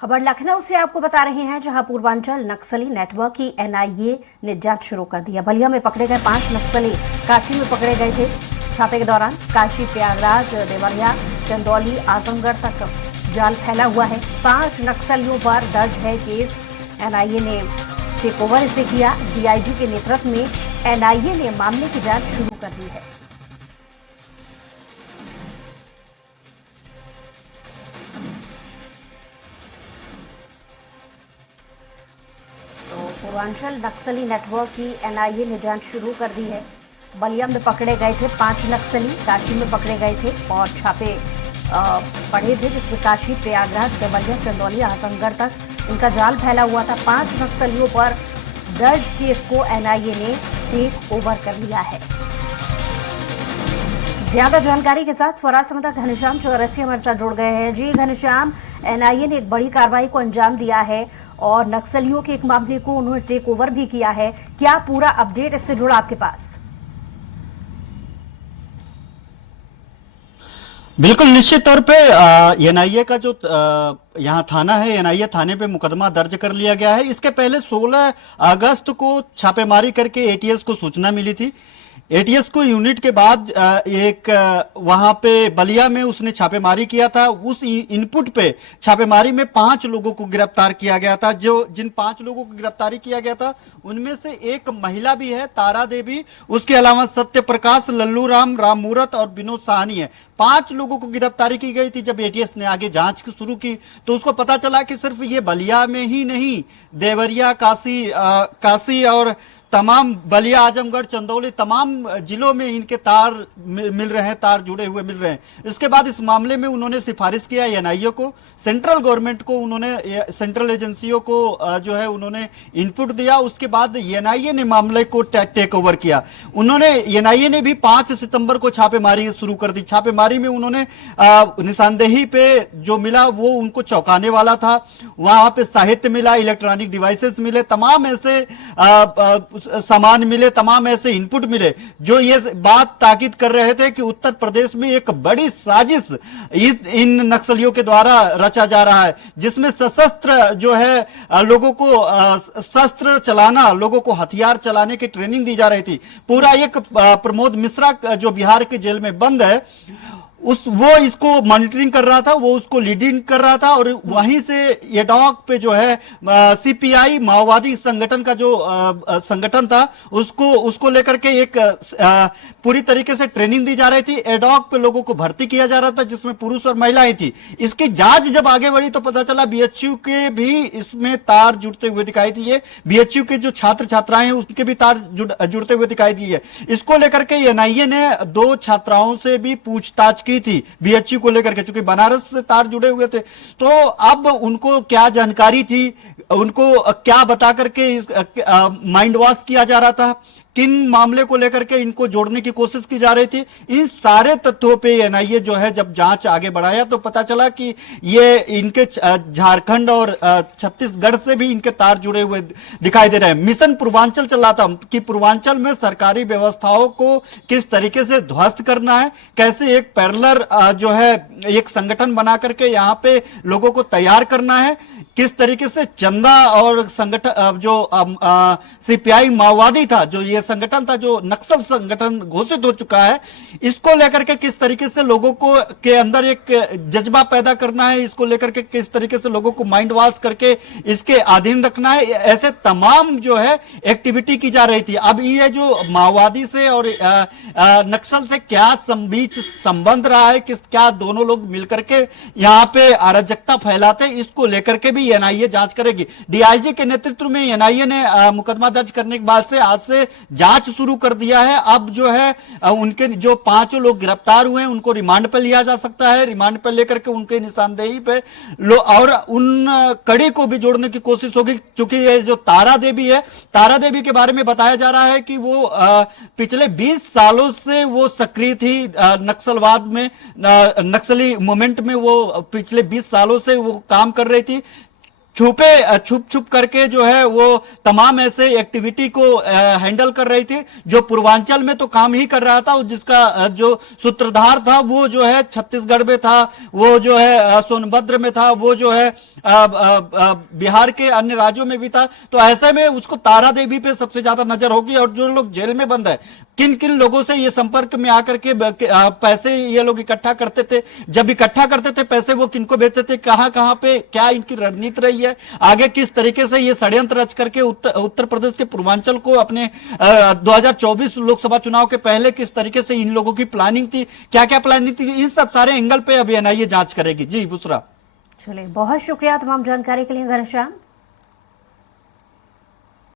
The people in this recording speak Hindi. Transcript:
खबर लखनऊ से आपको बता रहे हैं, जहां पूर्वांचल नक्सली नेटवर्क की एनआईए ने जांच शुरू कर दी है। बलिया में पकड़े गए 5 नक्सली काशी में पकड़े गए थे। छापे के दौरान काशी, प्रयागराज, देवरिया, चंदौली, आजमगढ़ तक जाल फैला हुआ है। 5 नक्सलियों पर दर्ज है केस। एनआईए ने टेक ओवर इसे किया। डीआईजी के नेतृत्व में एनआईए ने मामले की जांच शुरू कर दी है। पूर्वांचल नक्सली नेटवर्क की एनआईए ने जांच शुरू कर दी है। बलिया में पकड़े गए थे 5 नक्सली, काशी में पकड़े गए थे और छापे पड़े थे, जिसमें काशी, प्रयागराज, देवरिया, चंदौली, आजमगढ़ तक इनका जाल फैला हुआ था। 5 नक्सलियों पर दर्ज केस को एनआईए ने टेक ओवर कर लिया है। ज्यादा जानकारी के साथ स्वराज संवाददाता घनश्याम चौरसिया हमारे साथ जुड़ गए हैं। जी घनश्याम, एनआईए ने एक बड़ी कार्रवाई को अंजाम दिया है और नक्सलियों के एक मामले को उन्होंने टेक ओवर भी किया है। क्या पूरा अपडेट इससे जुड़ा आपके पास? बिल्कुल, निश्चित तौर पे एनआईए का जो यहाँ थाना है, एनआईए थाने पे मुकदमा दर्ज कर लिया गया है। इसके पहले 16 अगस्त को छापेमारी करके एटीएस को सूचना मिली थी। एटीएस को यूनिट के बाद एक वहां पे बलिया में उसने छापेमारी किया था। उस इनपुट पे छापेमारी में 5 लोगों को गिरफ्तार किया गया था। जिन 5 लोगों को गिरफ्तारी किया गया था उनमें से एक महिला भी है, तारा देवी। उसके अलावा सत्य प्रकाश, लल्लू राम, राम मूरत और विनोद साहनी है। 5 लोगों को गिरफ्तारी की गई थी। जब एटीएस ने आगे जांच शुरू की तो उसको पता चला कि सिर्फ ये बलिया में ही नहीं, देवरिया, काशी और तमाम बलिया, आजमगढ़, चंदौली, तमाम जिलों में इनके तार मिल रहे हैं, तार जुड़े हुए मिल रहे हैं। इसके बाद इस मामले में उन्होंने सिफारिश किया एनआईए को, सेंट्रल गवर्नमेंट को, उन्होंने सेंट्रल एजेंसियों को जो है उन्होंने इनपुट दिया। उसके बाद एनआईए ने मामले को टेक ओवर किया। एनआईए ने भी 5 सितंबर को छापेमारी शुरू कर दी। छापेमारी में उन्होंने निशानदेही पे जो मिला वो उनको चौंकाने वाला था। वहां पे साहित्य मिला, इलेक्ट्रॉनिक डिवाइसेस मिले, तमाम ऐसे सामान मिले, तमाम ऐसे इनपुट मिले जो ये बात ताकीद कर रहे थे कि उत्तर प्रदेश में एक बड़ी साजिश इन नक्सलियों के द्वारा रचा जा रहा है, जिसमें सशस्त्र जो है लोगों को शस्त्र चलाना, लोगों को हथियार चलाने की ट्रेनिंग दी जा रही थी। पूरा एक प्रमोद मिश्रा जो बिहार के जेल में बंद है, वो इसको मॉनिटरिंग कर रहा था, वो उसको लीडिंग कर रहा था। और वहीं से एडॉक पे जो है सीपीआई माओवादी संगठन का जो संगठन था उसको लेकर के एक पूरी तरीके से ट्रेनिंग दी जा रही थी। एडॉक पे लोगों को भर्ती किया जा रहा था, जिसमें पुरुष और महिलाएं थी। इसकी जांच जब आगे बढ़ी तो पता चला बीएचयू के भी इसमें तार जुड़ते हुए दिखाई दिए। बीएचयू के जो छात्र छात्राएं हैं उनके भी तार जुड़ते हुए दिखाई दिए। इसको लेकर के एनआईए ने 2 छात्राओं से भी पूछताछ की थी बीएचयू को लेकर के, चूंकि बनारस से तार जुड़े हुए थे। तो अब उनको क्या जानकारी थी, उनको क्या बता करके माइंड वॉश किया जा रहा था, किन मामले को लेकर के इनको जोड़ने की कोशिश की जा रही थी, इन सारे तथ्यों पे एनआईए जो है जब जांच आगे बढ़ाया तो पता चला कि ये इनके झारखंड और छत्तीसगढ़ से भी इनके तार जुड़े हुए दिखाई दे रहे हैं। मिशन पूर्वांचल चल रहा था कि पूर्वांचल में सरकारी व्यवस्थाओं को किस तरीके से ध्वस्त करना है, कैसे एक पैरेलल जो है एक संगठन बना करके यहाँ पे लोगों को तैयार करना है, किस तरीके से चंदा और संगठन जो सीपीआई माओवादी था, जो ये संगठन था, जो नक्सल संगठन घोषित हो चुका है, इसको लेकर के किस तरीके से लोगों को के अंदर एक जज्बा पैदा करना है, इसको लेकर के किस तरीके से लोगों को माइंड वॉश करके इसके अधीन रखना है, ऐसे तमाम जो है एक्टिविटी की जा रही थी। अब ये जो माओवादी से और नक्सल से क्या बीच संबंध रहा है, क्या दोनों लोग मिलकर के यहाँ पे अराजकता फैलाते, इसको लेकर के भी एनआईए जांच करेगी। डीआईजी के नेतृत्व में एनआईए ने मुकदमा दर्ज करने के बाद से आज से जांच शुरू कर दिया है। अब जो है उनके जो 5 लोग गिरफ्तार हुए हैं उनको रिमांड पर लिया जा सकता है। रिमांड पर लेकर के उनके निशानदेही पे और उन कड़ी को भी जोड़ने की कोशिश होगी। क्योंकि ये जो तारा देवी है, तारा देवी के बारे में बताया जा रहा है कि वो पिछले 20 सालों से वो सक्रिय थी नक्सलवाद में, नक्सली मूवमेंट में वो पिछले 20 सालों से वो काम कर रही थी। छुप छुप करके जो है वो तमाम ऐसे एक्टिविटी को हैंडल कर रही थी, जो पूर्वांचल में तो काम ही कर रहा था, जिसका जो सूत्रधार था वो जो है छत्तीसगढ़ में था, वो जो है सोनभद्र में था, वो जो है बिहार के अन्य राज्यों में भी था। तो ऐसे में उसको तारा देवी पे सबसे ज्यादा नजर होगी। और जो लोग जेल में बंद है, किन किन लोगों से ये संपर्क में आकर के पैसे ये लोग इकट्ठा करते थे, जब इकट्ठा करते थे पैसे वो किनको बेचते थे, कहां कहां पे क्या इनकी रणनीति रही है, आगे किस तरीके से ये षड्यंत्र रच करके उत्तर प्रदेश के पूर्वांचल को अपने 2024 लोकसभा चुनाव के पहले किस तरीके से इन लोगों की प्लानिंग थी, क्या क्या प्लानिंग थी, इन सब सारे एंगल पे अभी एनआईए जांच करेगी। जी बुसरा। चलिए, बहुत शुक्रिया तमाम जानकारी के लिए घनश्याम।